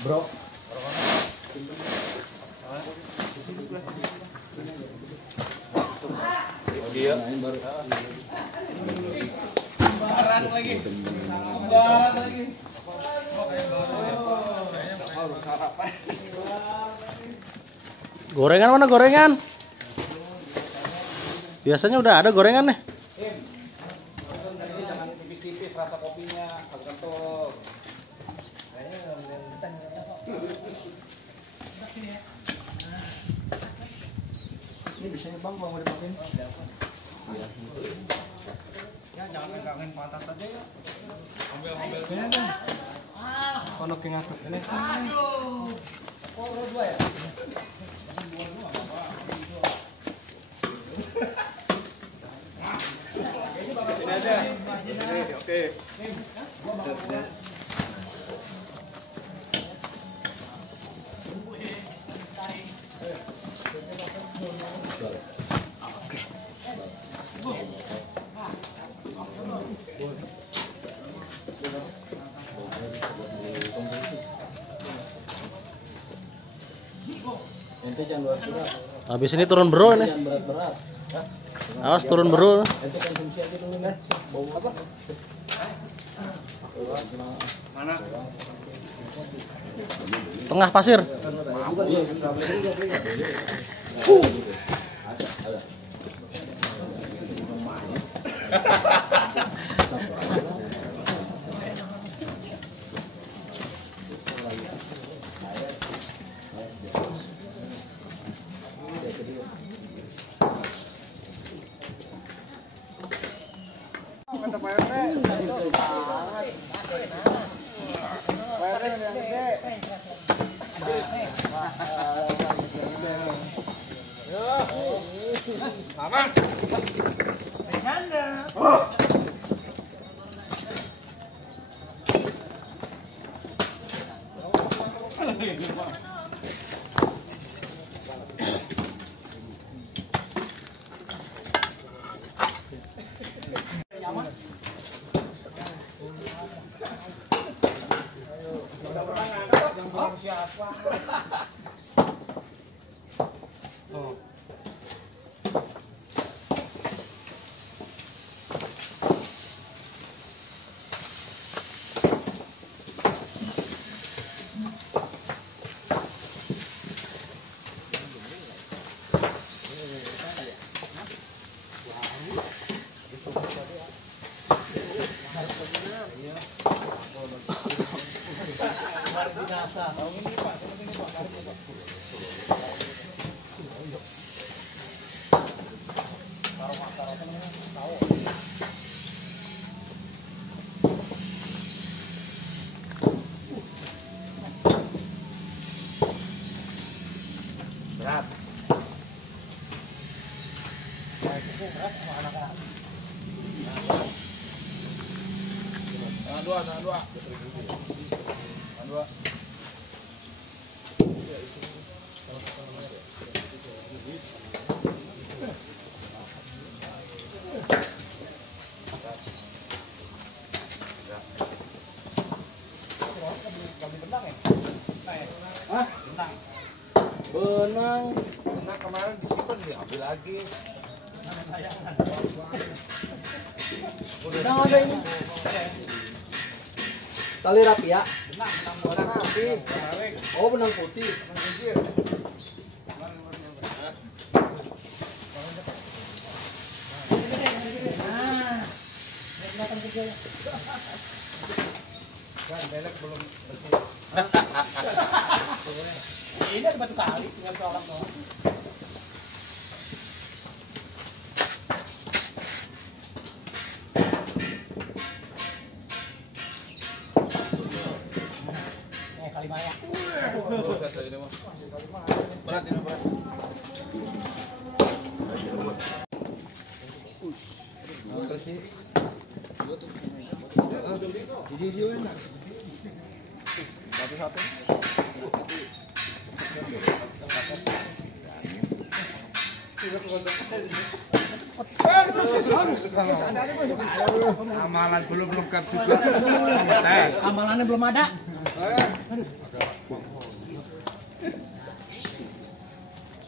Bro. Dia baru. Barat lagi. Barat lagi. Gorengan mana gorengan? Biasanya udah ada gorengan nih. Jangan tipis-tipis rasa kopinya, harus kental. Ini bisa bang kalau mau dipakein. Ya jangan megangin pantat aja ya. Ambil Beda. Kono ki ngatur ini. Aduh. Oh, dua ya? Sini aja. Oke. Ente jangan berat-berat. Habis ini turun bro nih. Jangan berat-berat. Awas turun bro. Ente konsumsi aja dulu nih. Bau apa? Mana? Tengah pasir. Kata Pak RT. Pak RT yang gede. Aman. Bercanda. Siapa? Oh. Berat. Tangan dua. Tangan dua. Benang ya? Hah? Benang. Benang. Benang kemarin disimpan diambil lagi. Benang ada ini. Tali rapi ya? Benang rapi. Oh, benang putih. Benang gigir. Kan belek belum bersih. Ini ada batu kali, tinggal seorang doang. Kali Maya. Berat ini berat. Bersih. Hiji enak. Satu-satu. Amalan belum lengkap juga. Amalannya belum ada.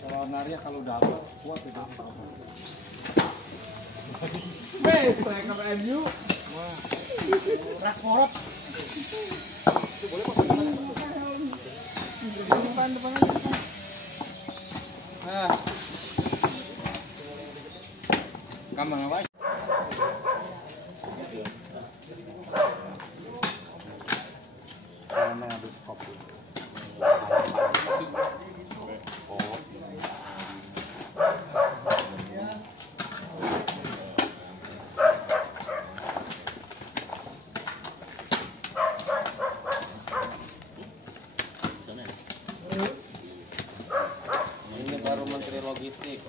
Kalau Narya kalau double kuat itu. Wes, striker MU. Rashford. Depan. Nah. Kamu ngapain? Karena habis kopi. Ini baru menteri logistik.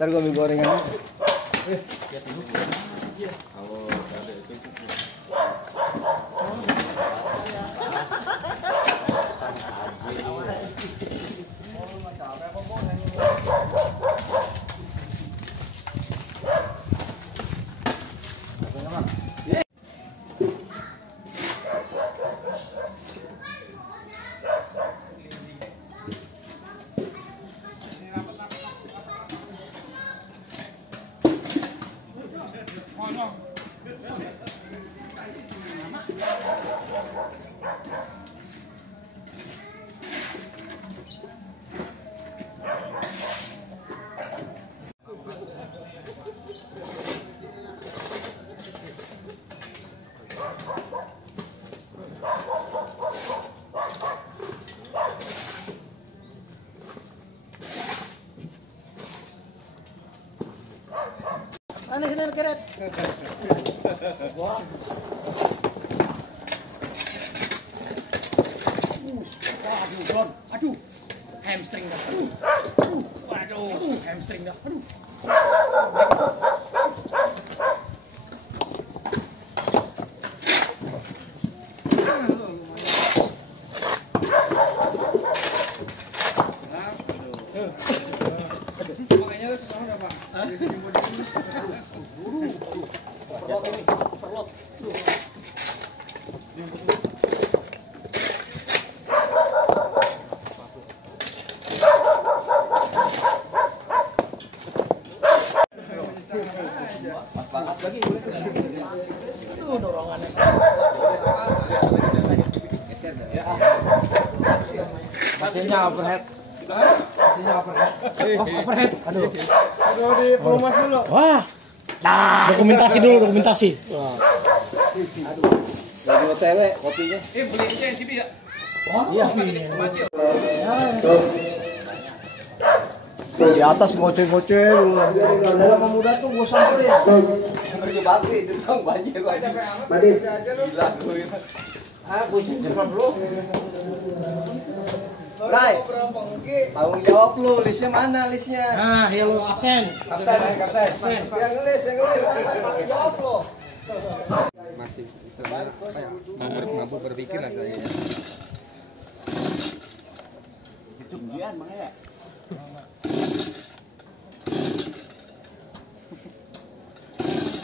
Ntar gue ambil gorengan. Aneh sini keret. Aduh, hamstring dah. Waduh, hamstring dah. Aduh. Makanya sekarang udah Pak. Perlot. Mesinnya overhead. Mesinnya overhead. Overhead. Aduh. Aduh, di pelumas dulu. Wah. Dokumentasi dulu, dokumentasi. Wah. Dari OTW kopinya. Beli aja yang CB ya. Iya. Di atas ngoceh-ngoceh dulu. Dalam pemuda tuh gue samperin. Kerja bakti, itu dong banjir aja. Gila gue. Gue cepat dulu. Rai, tanggung jawab lu, listnya mana listnya? Nah, ya lu absen. Kapten. Yang ngelis mana tanggung jawab lu? Masih istilahnya apa ya? Mampu berpikir lah saya. Ketinggian makanya.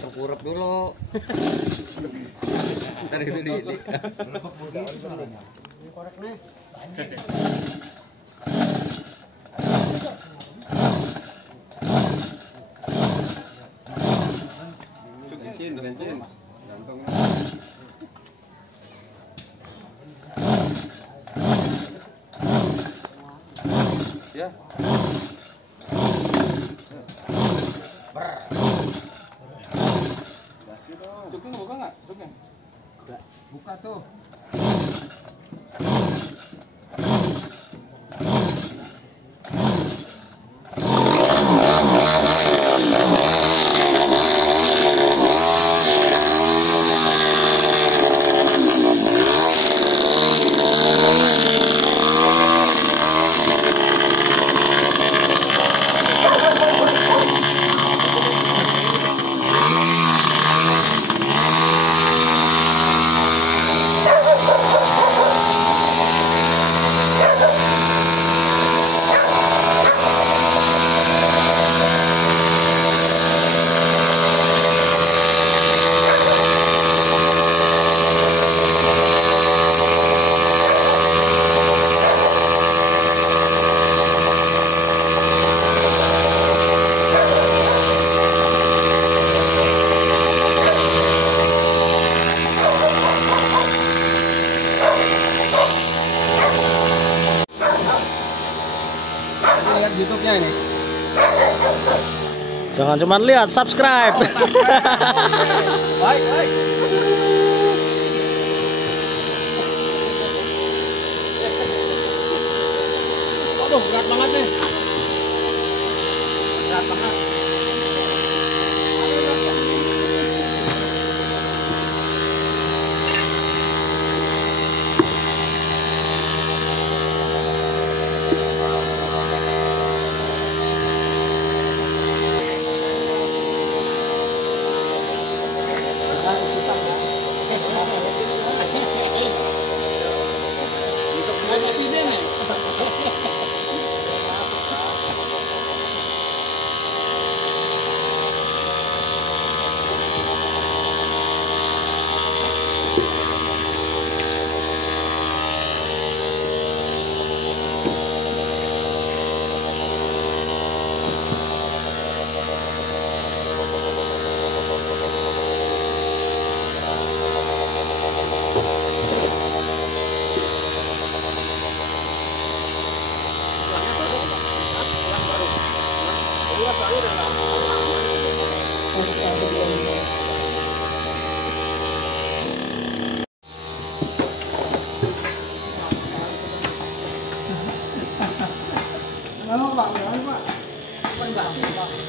Terkurap dulu. Ntar itu di. Bensin. Gantung. Ya. Cuknya buka nggak? Cuknya? Buka tuh. Jangan cuma lihat, subscribe. Baik, baik. Aduh, berat banget nih. Berat banget.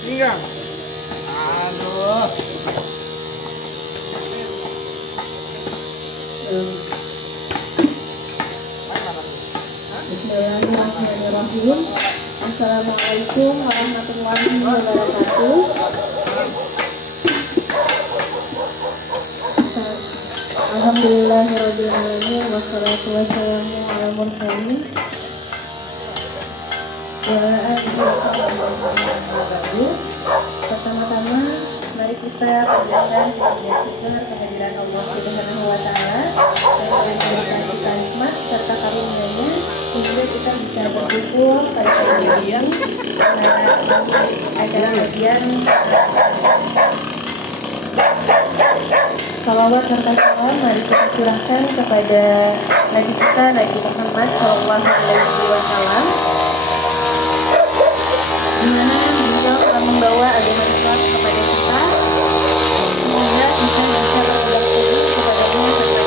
Tinggal. Aduh. Bismillahirrahmanirrahim. Assalamualaikum warahmatullahi wabarakatuh. Alhamdulillahirabbil alamin wassalatu wassalamu ala mursalin. Pertama-tama mari kita panjatkan puji syukur kehadiran Allah Subhanahu wa taala yang telah memberikan nikmat serta karunia-Nya sehingga kita bisa berkumpul pada pagi ini acara kajian salawat serta salam mari kita curahkan kepada Nabi kita Nabi Muhammad Shallallahu Alaihi Wasallam, di mana beliau telah membawa agama Islam kepada kita sehingga kita bisa berpegang teguh kepadanya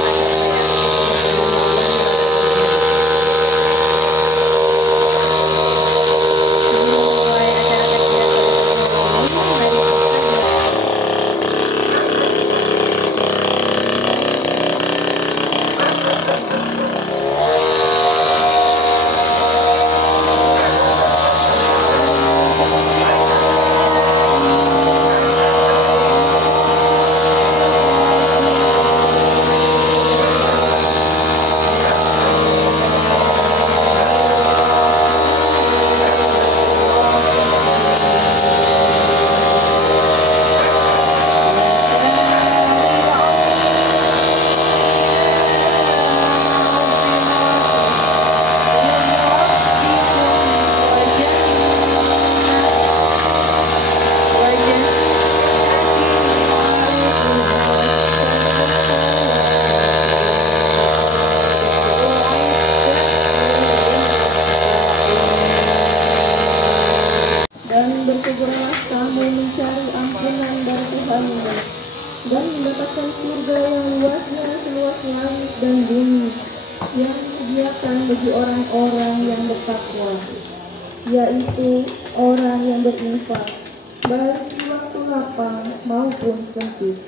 bersyukurlah kamu mencari ampunan dari Tuhanmu dan mendapatkan surga yang luasnya seluas langit dan bumi yang disediakan bagi orang-orang yang bertakwa, yaitu orang yang berinfak baik di waktu lapang maupun sempit,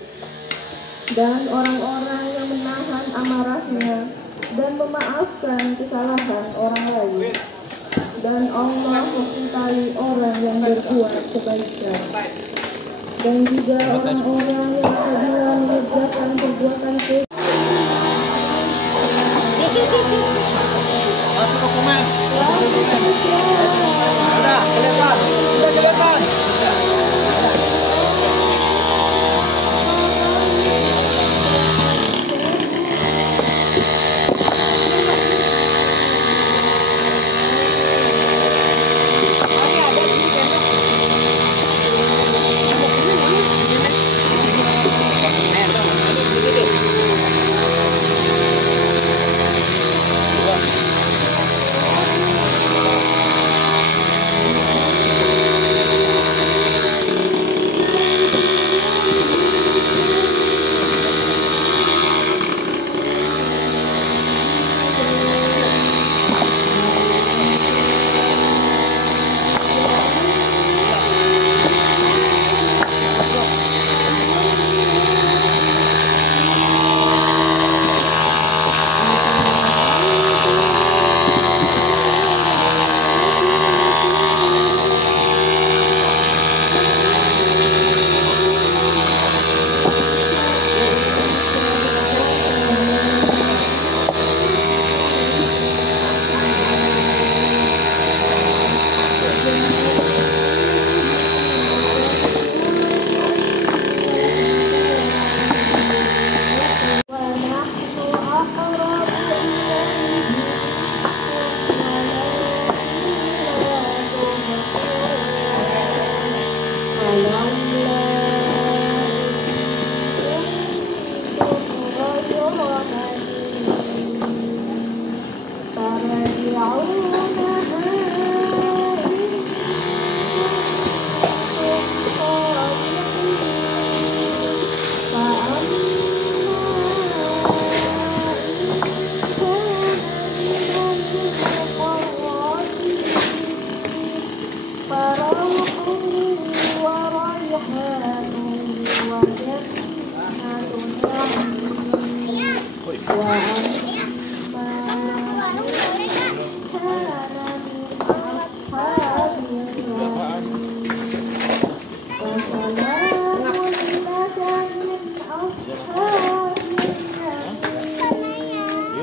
dan orang-orang yang menahan amarahnya dan memaafkan kesalahan orang lain. Dan Allah mencintai orang yang berbuat kebaikan, dan juga orang-orang yang apabila mengerjakan perbuatan keji. Masuk dokumen. Udah kelihatan. Udah kelihatan.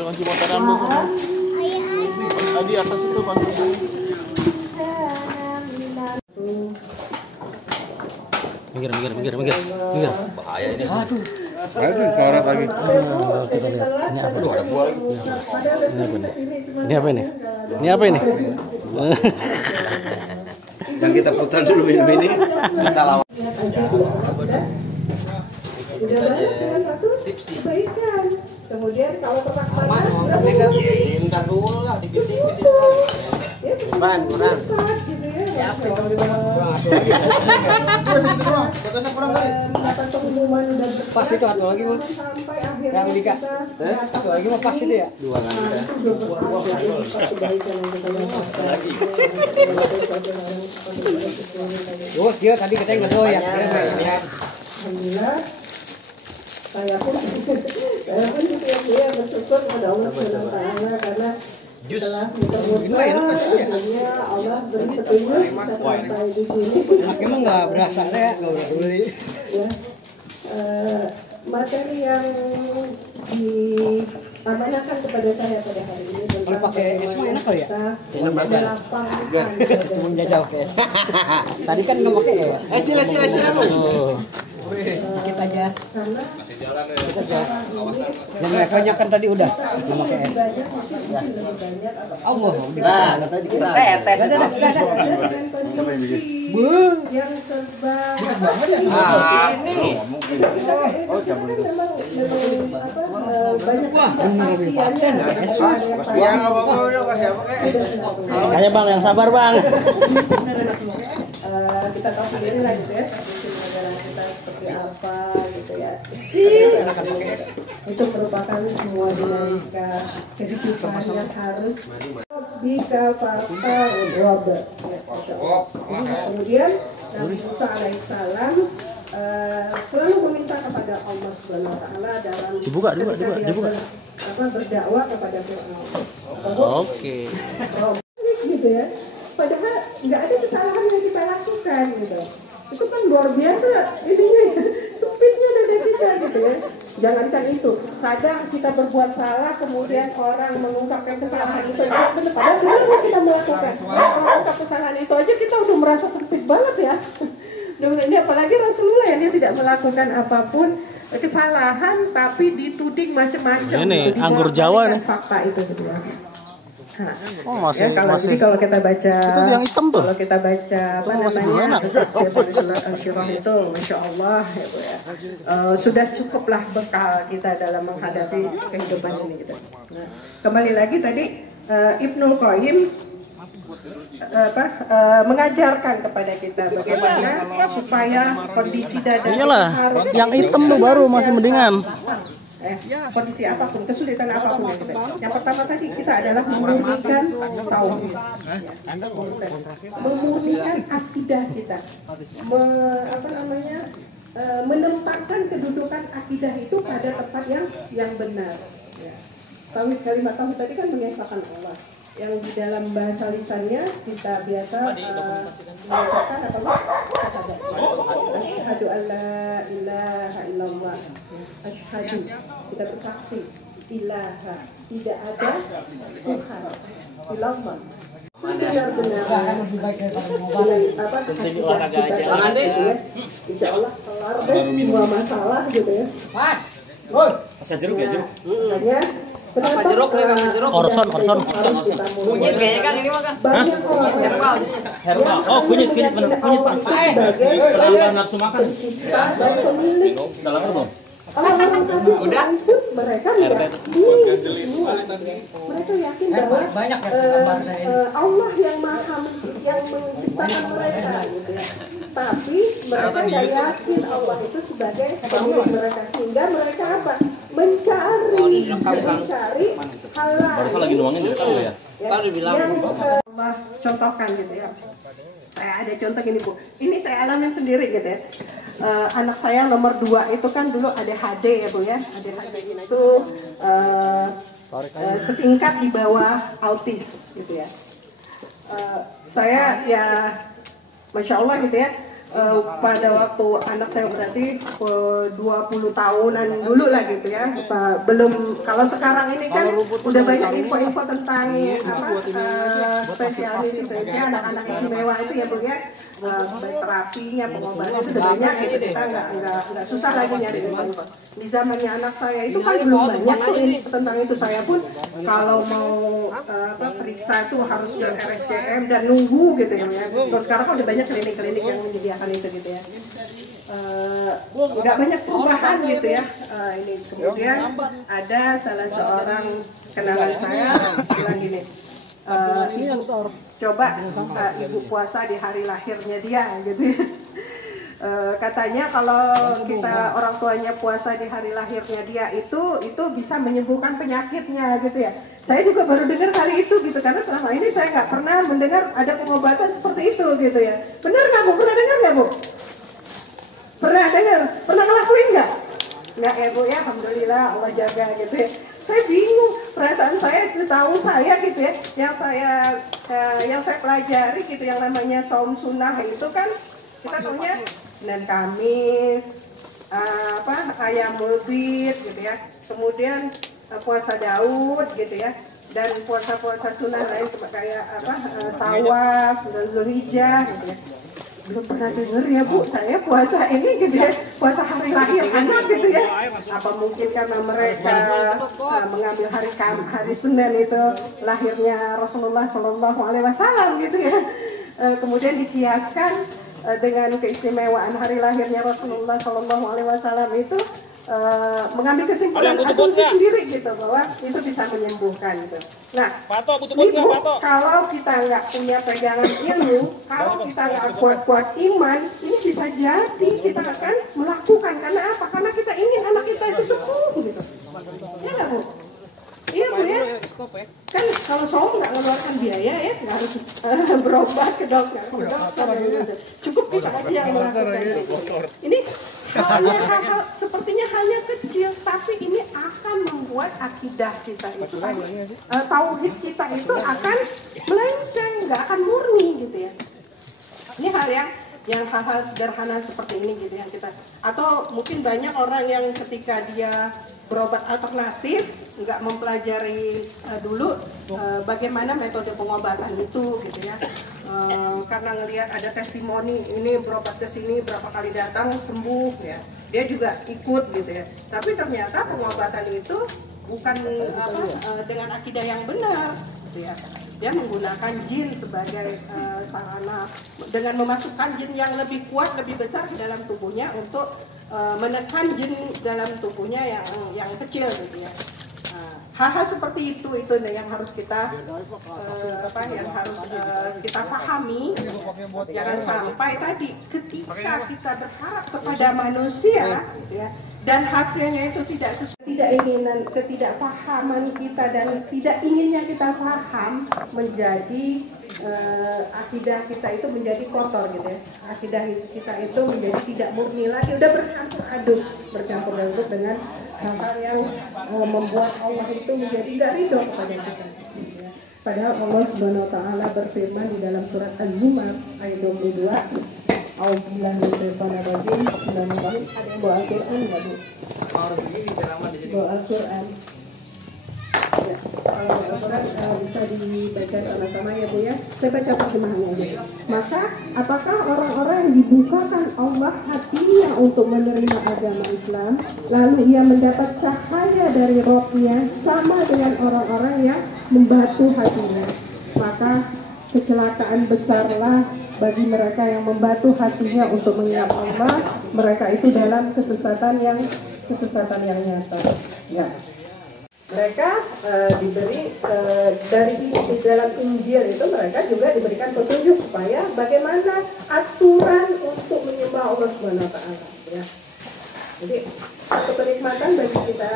kunci motor ambil sana. Di atas itu kunci. Minggir. Bahaya ini. Aduh, Suara lagi. kita lihat. Ini apa? Aduh, ada gua lagi. Ini apa ini? Yang kita putar dulu ini. Kita lawan. Udah balas dengan satu kebaikan. Kemudian kalau terpaksa Minta dulu lah tipis-tipis. ya kurang gitu ya. Mendapat pengumuman udah Pas itu atau lagi mah? sampai akhirnya Yang Dika. Atau lagi mah pas itu ya? Dua kan. Oh, dia tadi kita ngedoyak. Alhamdulillah saya pun gitu ya bersyukur kepada Allah SWT karena setelah muter-muter akhirnya Allah beri petunjuk bisa sampai di sini. Emang nggak berasa ya, nggak udah beli. Ya, materi yang diamanahkan kepada saya pada hari ini Kalau pakai es mah enak kali ya? melapangkan Cuma jajal es. Tadi kan nggak pakai ya? Sila. Kita aja. karena Yang levelnya kan tadi udah. Cuma pakai es. Allah, tadi kita tetes. yang serba Ayo bang, yang sabar bang. kita tahu sendiri lah gitu ya negara kita seperti apa gitu ya. Itu merupakan semua dinamika kehidupan yang harus bisa fakta wabah. Kemudian Nabi Musa alaihissalam selalu meminta kepada Allah Subhanahu wa taala dalam Dibuka. berdakwah kepada Fir'aun. Oke. Gitu ya. Padahal nggak ada kesalahan yang kita lakukan gitu. Itu kan luar biasa ininya ya, sempitnya dada kita gitu ya. Jangankan itu, kadang kita berbuat salah kemudian orang mengungkapkan kesalahan itu benar, padahal benar kita melakukan. Mengungkap kesalahan itu aja kita udah merasa sempit banget ya. Ini apalagi Rasulullah yang dia tidak melakukan apapun kesalahan tapi dituding macam-macam. Ini gitu, anggur Jawa nih. Fakta itu gitu ya. Nah, Oh masih ya, masih. kalau kita baca Itu yang hitam tuh. kalau kita baca apa masih namanya gimana? Al-Syirah itu Masya Allah ya, Bu, ya. Sudah cukuplah bekal kita dalam menghadapi kehidupan ini gitu. Nah, kembali lagi tadi Ibnul Qayyim mengajarkan kepada kita bagaimana supaya kondisi dada Iyalah, harus yang hitam tuh baru masih mendingan. kondisi apapun, kesulitan apapun yang kita. Yang pertama tadi kita adalah memurnikan tauhid, memurnikan akidah kita, menempatkan kedudukan akidah itu pada tempat yang benar. Ya. Tauhid, kalimat tauhid tadi kan mengesahkan Allah. Yang di dalam bahasa lisannya kita biasa mengatakan apa? Asyhadu an la ilaha illallah. Asyhadu, kita bersaksi ilaha, tidak ada Tuhan illallah. Benar-benar insya Allah kelar deh semua masalah gitu ya. Asa jeruk ya jeruk. Hanya Apa jeruk nih, apa jeruk? Orson. Kunyit kayaknya Kang ini mah Kang. Banyak orang Herbal. Oh kunyit bener kunyit Pak. Kalau nafsu makan. pemilik Dalam apa? orang-orang kafir Quraisy pun mereka meyakini semua. Mereka yakin bahwa Allah yang maha yang menciptakan mereka gitu ya. Tapi mereka tidak yakin Allah itu sebagai pemilik mereka, sehingga mereka apa? Mencari hal lain. Barusan lagi nuangin ya tahu ya. Kan dibilang Yang Allah contohkan gitu ya. Saya ada contoh ini Bu. Ini saya alamin sendiri gitu ya. anak saya nomor 2 itu kan dulu ADHD ya Bu ya. ADHD itu setingkat di bawah autis gitu ya. Saya ya Masya Allah gitu ya, pada waktu anak saya berarti 20 tahunan dulu lah gitu ya, belum, kalau sekarang ini kan udah banyak info-info tentang spesialisasi anak-anak istimewa itu ya Bu ya, baik terapinya, pengobatan itu udah banyak gitu, kita nggak susah lagi nyari info. Di zamannya anak saya itu kan belum banyak tuh tentang itu, saya pun kalau mau periksa itu harus yang RSCM dan nunggu gitu ya. Terus sekarang kan udah banyak klinik-klinik yang menyediakan itu gitu ya. Nggak banyak perubahan gitu ya. Ini kemudian ada salah seorang kenalan saya bilang gini, ibu coba ibu puasa di hari lahirnya dia gitu ya. Katanya kalau kita orang tuanya puasa di hari lahirnya dia itu bisa menyembuhkan penyakitnya gitu ya. Saya juga baru dengar kali itu gitu, karena selama ini saya nggak pernah mendengar ada pengobatan seperti itu gitu ya. Benar nggak Bu? Pernah dengar nggak Bu? Pernah dengar? Pernah ngelakuin nggak? Nggak ya Bu ya, alhamdulillah Allah jaga gitu ya. Saya bingung, perasaan saya setahu saya gitu ya, yang saya pelajari gitu, yang namanya saum sunnah itu kan kita tahunya Senin Kamis, Ayamul Bid gitu ya, kemudian puasa Daud gitu ya, dan puasa-puasa sunnah lain kayak Sawaf, Zulhijjah gitu ya. Belum pernah dengar ya Bu, saya puasa ini gitu ya, puasa hari lahir anak gitu ya. Apa mungkin karena mereka mengambil hari Senin itu lahirnya Rasulullah SAW gitu ya. Kemudian dikiaskan dengan keistimewaan hari lahirnya Rasulullah SAW itu mengambil kesimpulan asumsi sendiri gitu bahwa itu bisa menyembuhkan gitu. Nah, ini Bu, kalau kita nggak punya pegangan ilmu, kalau kita nggak kuat-kuat iman, ini bisa jadi kita akan melakukan. Karena apa? Karena kita ingin anak kita itu sembuh gitu. Ya nggak Bu? Iya Bu ya. Kan kalau saum nggak mengeluarkan biaya ya, nggak harus berobat ke dokter. Cukup kita aja yang melakukan itu. Ini hal-hal sepertinya hanya kecil, tapi ini akan membuat akidah kita itu, tauhid kita itu akan melenceng, nggak akan murni gitu ya. Ini hal yang hal-hal sederhana seperti ini gitu yang kita, atau mungkin banyak orang yang ketika dia berobat alternatif nggak mempelajari dulu bagaimana metode pengobatan itu gitu ya, karena ngelihat ada testimoni ini berobat ke sini berapa kali datang sembuh ya, dia juga ikut gitu ya, tapi ternyata pengobatan itu bukan dengan akidah yang benar gitu ya. Dia menggunakan jin sebagai sarana dengan memasukkan jin yang lebih kuat, lebih besar ke dalam tubuhnya untuk menekan jin dalam tubuhnya yang kecil gitu ya. Hal-hal seperti itu yang harus kita yang harus kita pahami. Jangan sampai tadi ketika kita berharap kepada manusia gitu ya, dan hasilnya itu tidak sesuai keinginan, ketidakpahaman kita dan tidak inginnya kita paham menjadi akidah kita itu menjadi kotor gitu ya. Akidah kita itu menjadi tidak murni lagi, udah bercampur aduk dengan hal-hal yang membuat Allah itu menjadi tidak ridho kepada kita. Padahal Allah Subhanahu wa taala berfirman di dalam surat Az-Zumar ayat 22, A'udzubillahi minasyaitonir rajim. Bismillahirrahmanirrahim. Ada yang bawa Al-Qur'an enggak, Bu? Bawa Al-Qur'an. Ya, kalau Al-Qur'an bisa dibaca sama-sama ya Bu ya. Saya baca terjemahannya aja. Maka apakah orang-orang yang dibukakan Allah hatinya untuk menerima agama Islam, lalu ia mendapat cahaya dari rohnya sama dengan orang-orang yang membatu hatinya? Maka kecelakaan besarlah bagi mereka yang membatu hatinya untuk mengingat Allah. Mereka itu dalam kesesatan yang nyata. Ya. Mereka diberi dari dalam Injil itu mereka juga diberikan petunjuk supaya bagaimana aturan untuk menyembah Allah Subhanahu wa taala ya. Jadi kenikmatan bagi kita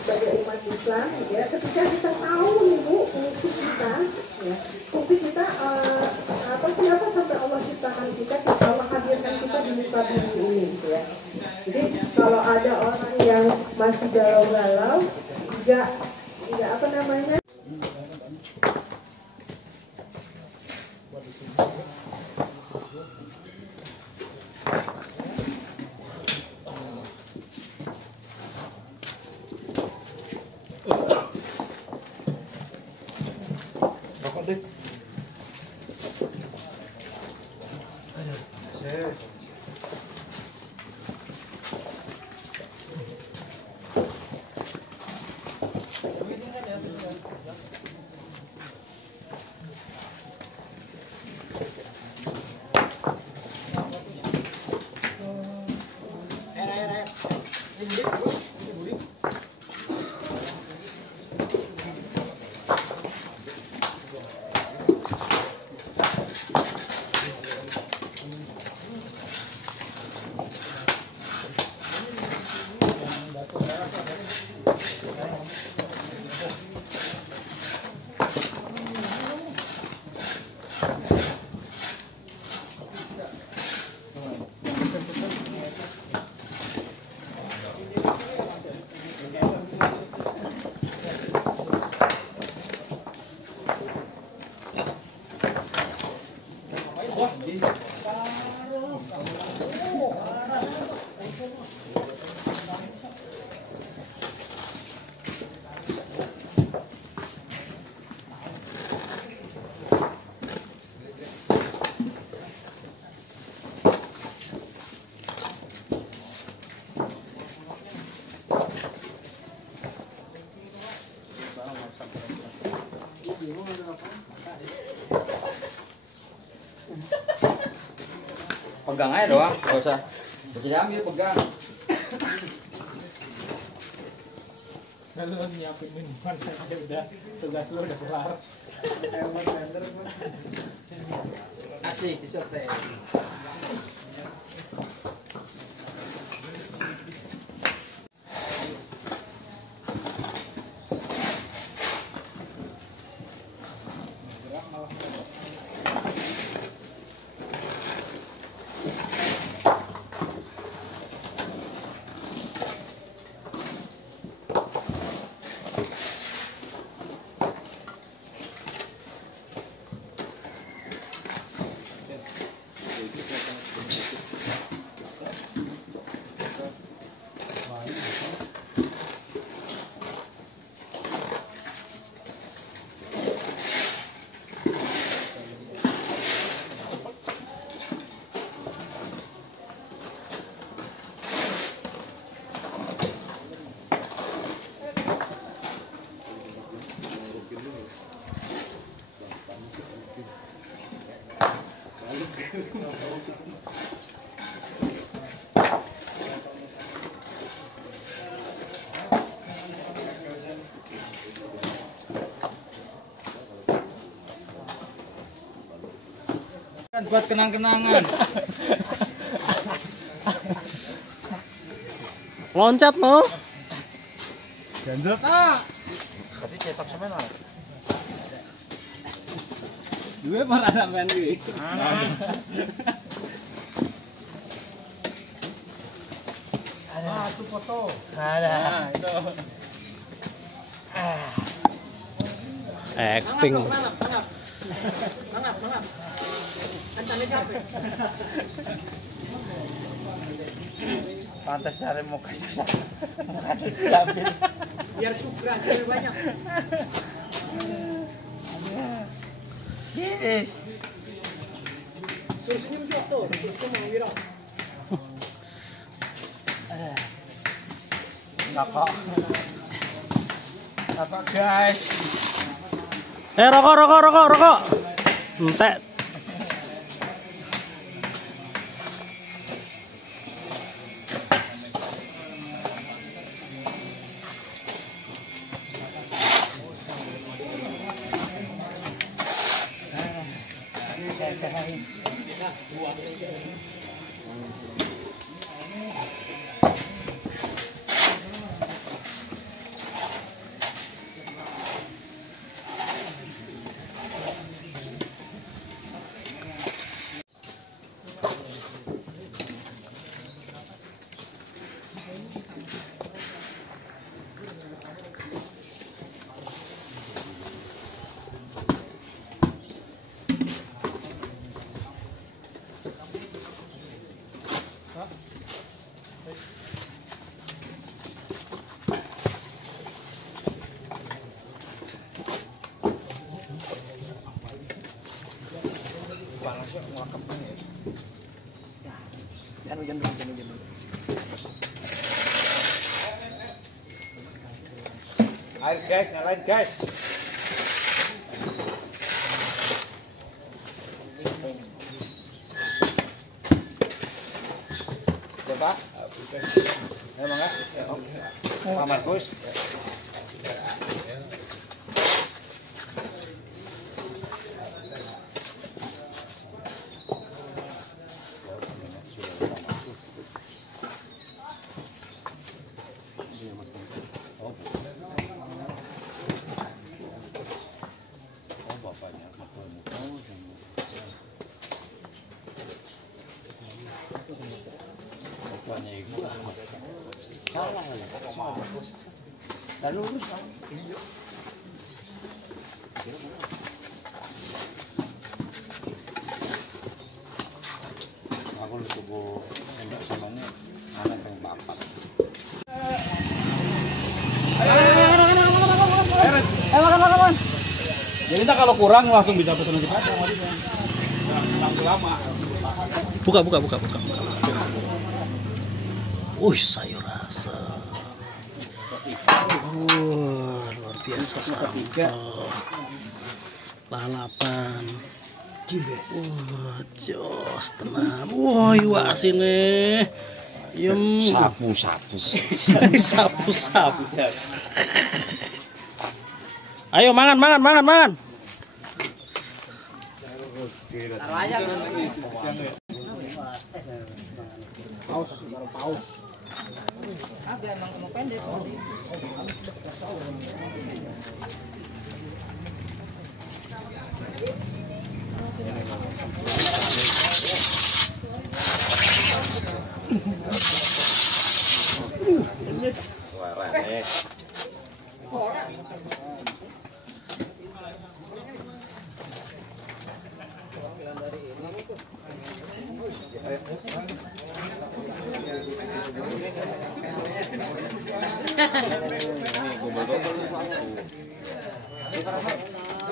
sebagai umat Islam ya, ketika kita tahu nih Bu fungsi kita ya. Fungsi kita kenapa sampai Allah ciptakan kita, Allah hadirkan kita di muka bumi ini gitu ya. Jadi kalau ada orang yang masih galau-galau, nggak apa namanya? Rokok deh. Pegang aja doang, nggak usah diambil, pegang. Kalau nyiapin minuman aja udah tugas lu udah kelar. Asik disertai. Buat kenang-kenangan. Loncat no. Ganjel. Tadi cetak semen lah. Dua para sampean iki. Ah, itu foto. Ada. Itu. Acting. Pantas cari muka susah. Muka diambil. Biar subran lebih banyak. Yes. Suruh senyum juga tuh, suruh senyum viral. Apa? Apa guys? Rokok. Entek. Jangan dulu. Air guys, nyalain guys. Coba. Ayo mangga. Pak Markus. Dan lurus kan? Aku lu coba tembak samanya anak yang bapak. Makan. Jadi tak kalau kurang langsung bisa pesan di Padang. Lama. Buka. Sayur asam. Luar biasa sambal. Lalapan. Jos teman. Woi, wasine. Sapu. Sapu. Ayo mangan. Paus. Agak emang pendek.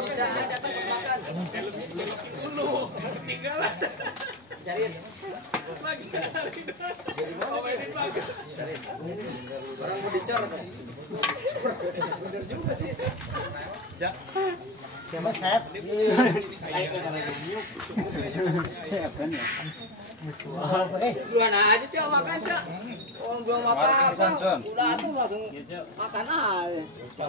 Bisa datang makan. Ketinggalan. Cariin. Lagi cari. Dari mana? Cariin. Orang mau dicor atau? Bener juga sih. Ya. Ya Mas, Chef. Chef kan ya. Duluan aja Cok, makan Cok. Orang belum apa-apa. Udah tuh langsung makan aja.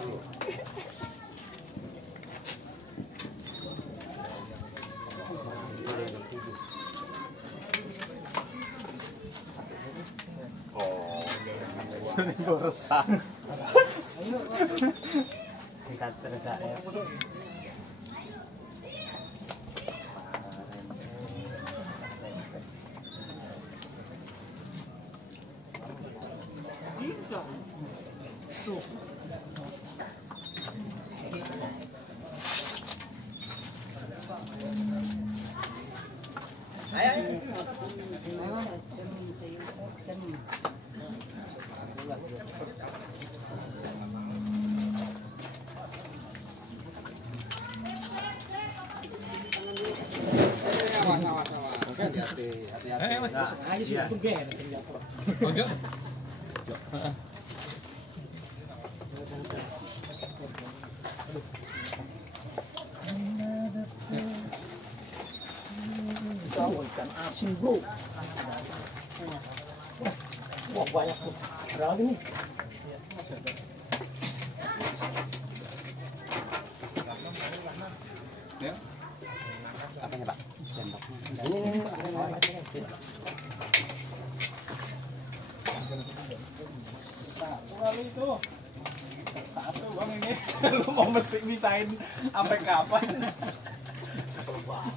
Gue resah. Tingkat resah ya. Ikan asin bro. Wah banyak tuh. Ada lagi nih. Apanya Pak? Satu kali itu. Satu bang ini. Lu mau misain sampai kapan?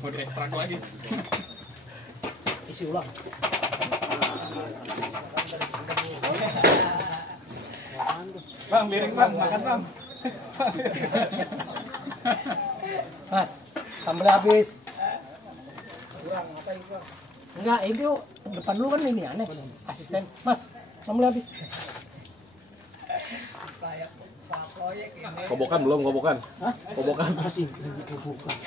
Mau diekstrak lagi. Isi ulang. Bang, piring bang, makan bang. Mas, sambal habis. Enggak, itu depan dulu kan ini aneh. Asisten, Mas, sambal habis. Kobokan belum, kobokan. Hah? Kobokan. Masih kobokan.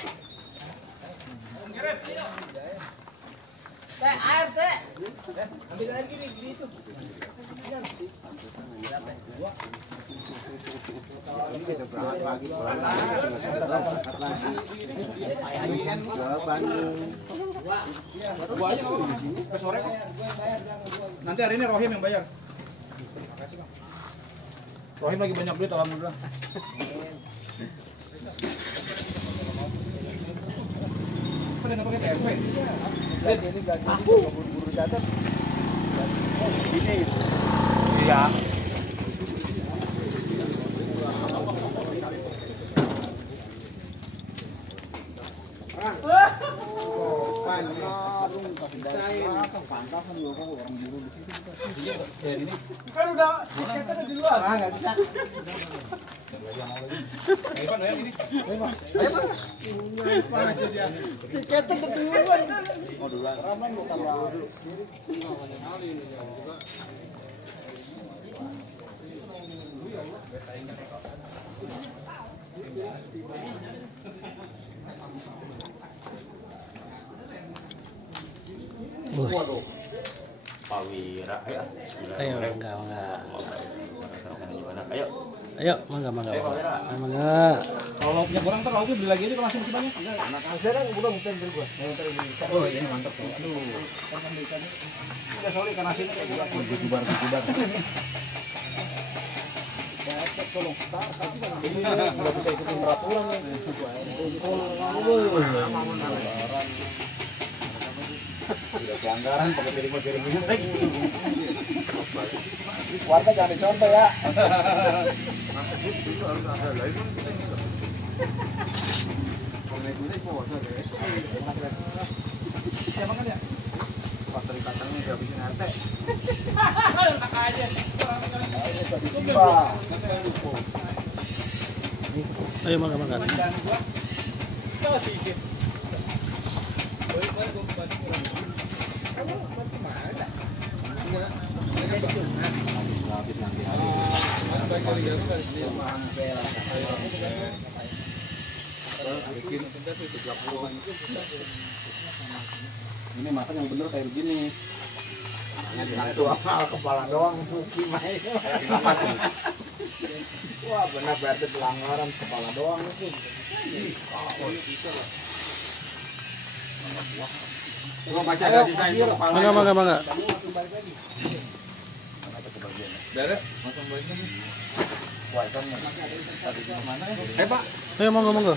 Teh, air teh. Ambil air gini itu. Nanti hari ini Rohim yang bayar. Rohim lagi banyak duit, alhamdulillah. Apa dia pakai TMP? Ini buru-buru catat. Ini. Iya. Kan udah tiketnya di luar. Enggak bisa. Tiketnya di luar. Oh, duluan. Ramen bukan baru. Waduh. Pawira ya. Ayo, enggak. Ayo. Ayo, mangga. Mangga. Kalau punya kurang ntar lauknya beli lagi aja kalau masih banyak. Anak saya kan udah nguten dari gua. Oh, ini mantap tuh. Aduh. Udah sorry karena sini kayak bubar. Tolong. Enggak bisa ikutin peraturan nih. Udah pelanggaran pakai piring ini. Warga jangan dicontoh ya. Ya makan ya. Pas dari kacangnya dihabisin arte. Enak aja. Ayo, mangga. Ini makan yang bener kayak begini. Satu akal kepala doang gimana? Wah benar berarti pelanggaran kepala doang itu. Gua baca ada desain kepala. Mangga. Beres, langsung balik lagi. Wah, kan tadi di mana ya? Pak. Ayo, mangga.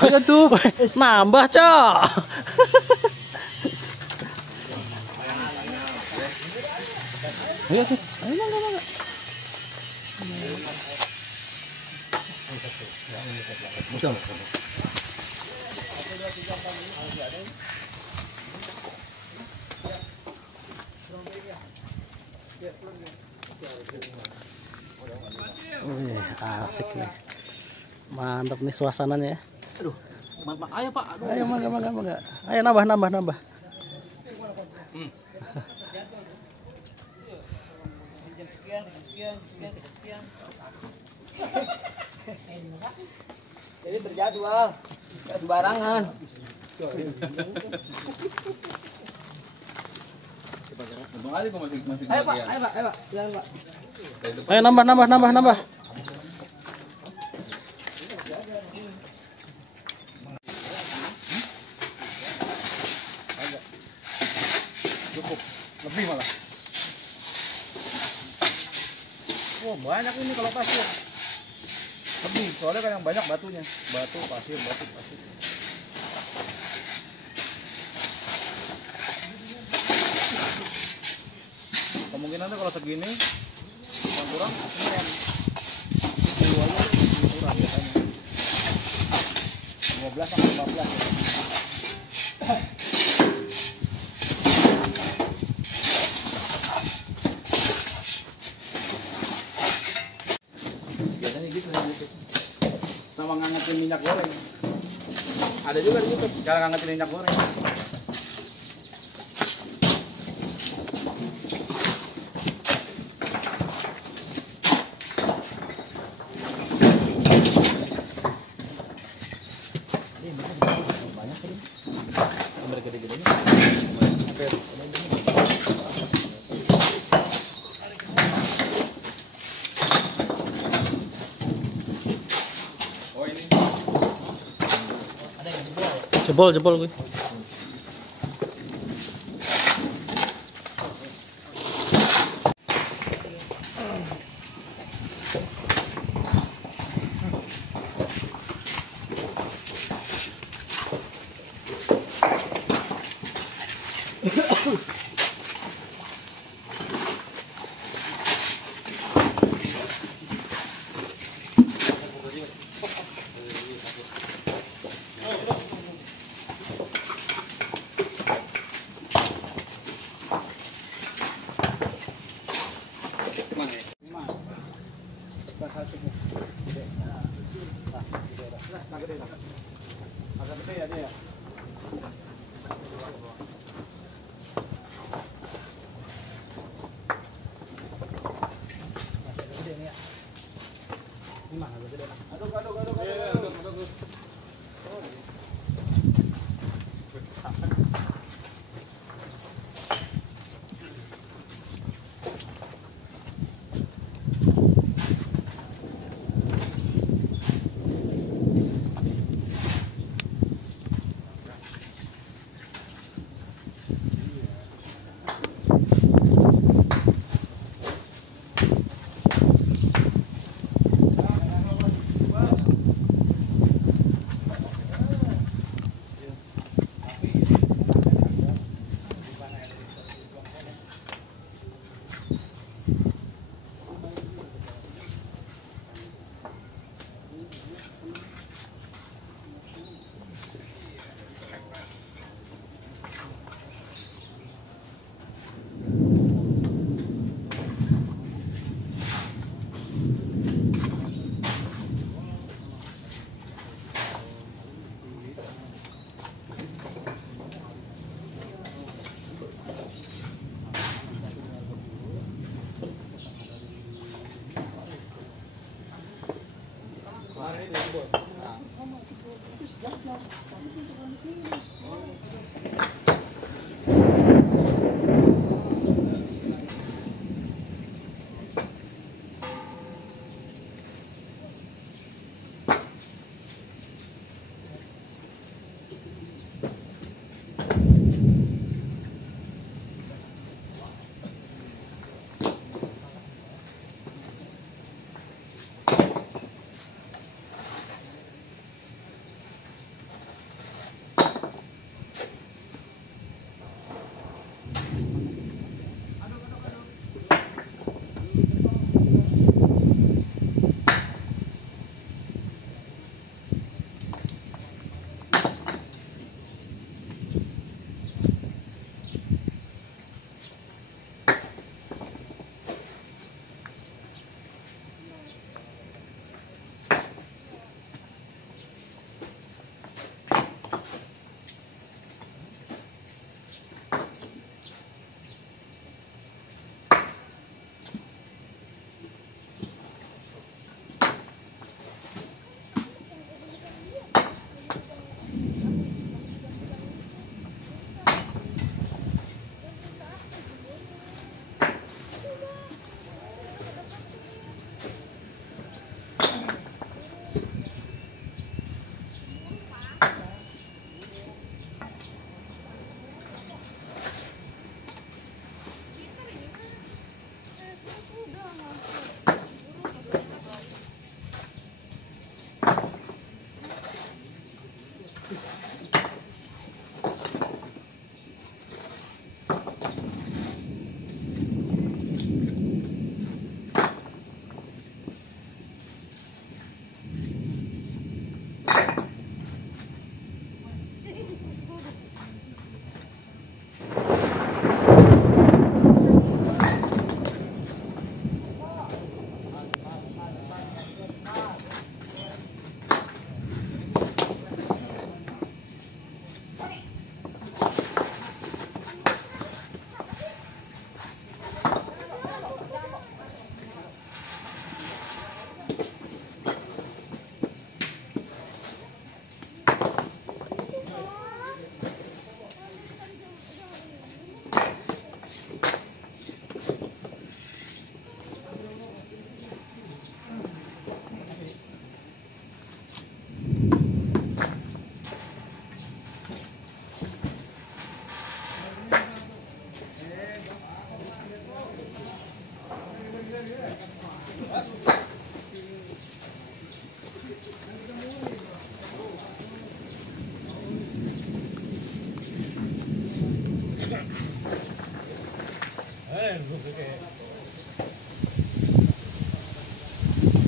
Ayo tuh, nambah, Cok. Ayo tuh, mangga. Wih, asik nih. Mantap nih suasananya ya. Aduh, mantap. Ayo Pak. Aduh. Ayo mangga. Ayo nambah. Sekian. Jadi terjadwal, nggak sembarangan. Ayo Pak, jangan Pak. Ayo nambah. Cukup, lebih malah. Wah banyak ini kalau pasir. Lebih, soalnya kan yang banyak batunya. Batu, pasir. Kemungkinan kalau segini yang kurang ini kurang biasanya 15 sampai 14. Biasanya gitu sama ngangetin minyak goreng. Ada juga di YouTube cara ngangetin minyak goreng. ada gede-gedenya. Oh ini. Jebol gue. Agak gede ya dia.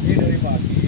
Ini dari pagi.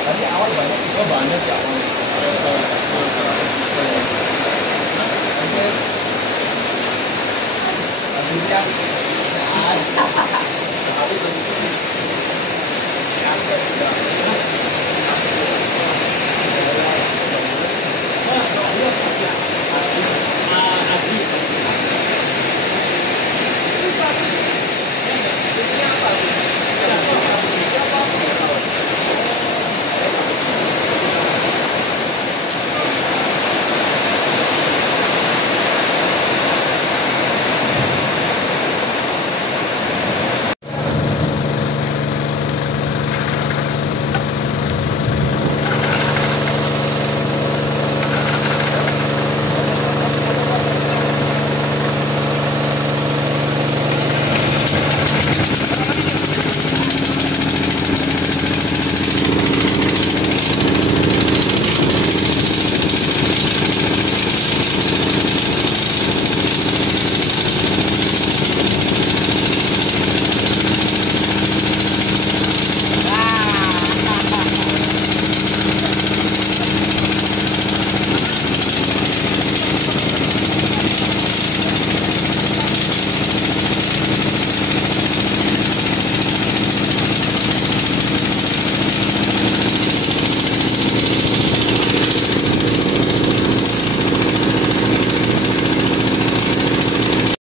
Tadi awal banyak, oh banyak ya awal. Tapi begitu.